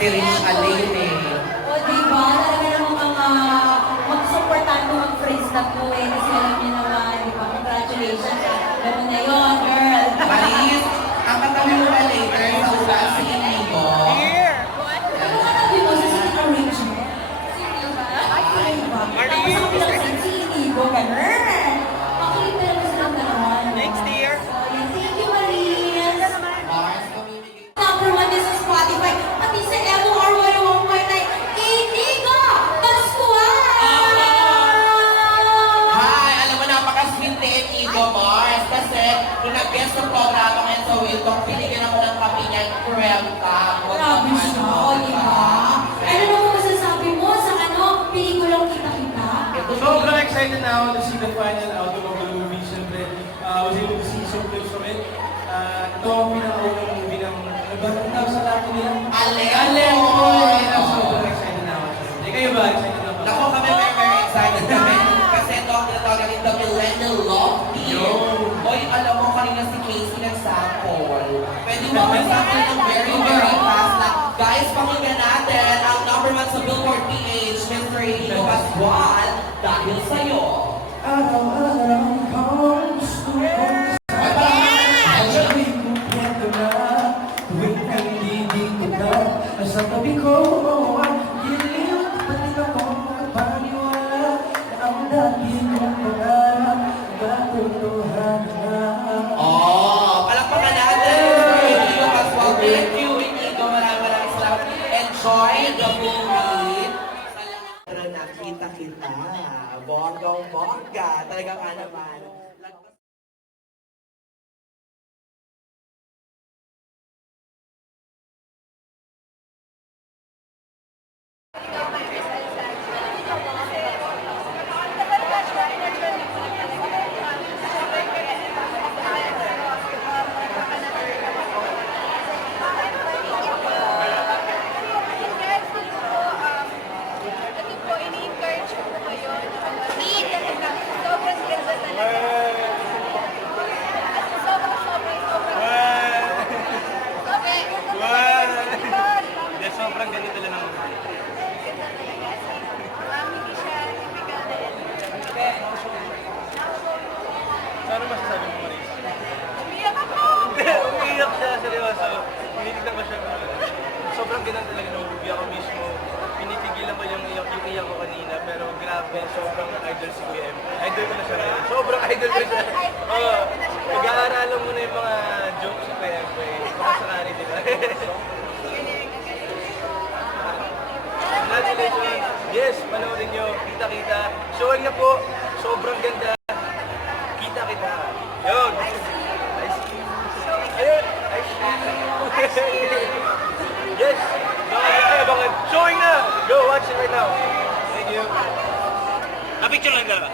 si Rich Alain eh. O diba, talaga namang mga mag-supportan ko mag-friends na po eh. Kasi alam niyo naman, di ba? Congratulations. Ganun na yun, girl. Maris, ang katabi mo ba later sa ulan si Inigo? Ano ka tabi mo sa City Rachel? Ay, diba? Tapos sa kapilang side, si Inigo, ganun. Makilig na lang silang gano'n. Next year. So, yan. Thank you, Maris. Mars, mamimigay. Number 1 din sa Spotify. Pati sa MOR 101.9, Inigo Pascual! Hi! Alam mo, napaka-sweet ni Inigo, Mars. Kasi, nung nag-guest sa programa ngayon sa Wilton, pinigyan ako ng kape niya, Kremka. Grabe siya, o diba? Ano naman masasabi mo sa pelikulang Kita-Kita? Sobrang excited na ako to see the final outcome of the movie. Siyempre, was able to see some clips from it. Ito ang pinaka-unang movie ng nagbatang sa lahat nila. Alempo! Sobrang excited na ako. Kayo ba? Excited na ba? Ako kami very excited kami. Kasi ito ang tinatawag natin the Millennial Love Team. Hoy, alam mo kanina si Casey nag-sample. Pwede mo mag-sample ng very fast na, guys, pakinggan natin ang number 1 sa Billboard PH, Mr. Inigo Pascual, dahil sa'yo. Araw-araw ko gusto ko sabi kumpleto na tuwing nandito ka sa tabi ko giliw pati ako makapaniwala na ang dati kong pangarap katotohanan na. Oh, palakpakan natin, Mr. Inigo Pascual. Thank you, Inigo. Maraming salamat. Enjoy the movie. Pero nakita kita. Bonggang-bongga. Talagang naman. Sobrang ganito lang ang movie. Ano masasabi mo, Maris? Umiyak ako! Umiiyak siya, seryoso. Pinitignan ko siya. Sobrang ganda talaga ng movie. Ako mismo, pinipigilan ko yung iyak ko kanina. Pero grabe, sobrang idol si Kuya M. Idol ko na siya ngayon. Sobrang idol ko siya. Oo. Pag-aaralan mo na yung mga jokes sa Kuya M. Baka sakari, di ba? Congratulations! Yes, panoorin nyo. Kita-kita. Showing na po. Sobrang ganda. Kita-kita. Yun. I see you. Ayun. I see you. Yes. Bakit? Showing na. Go watch it right now. Thank you. Na-picture lang dalawa.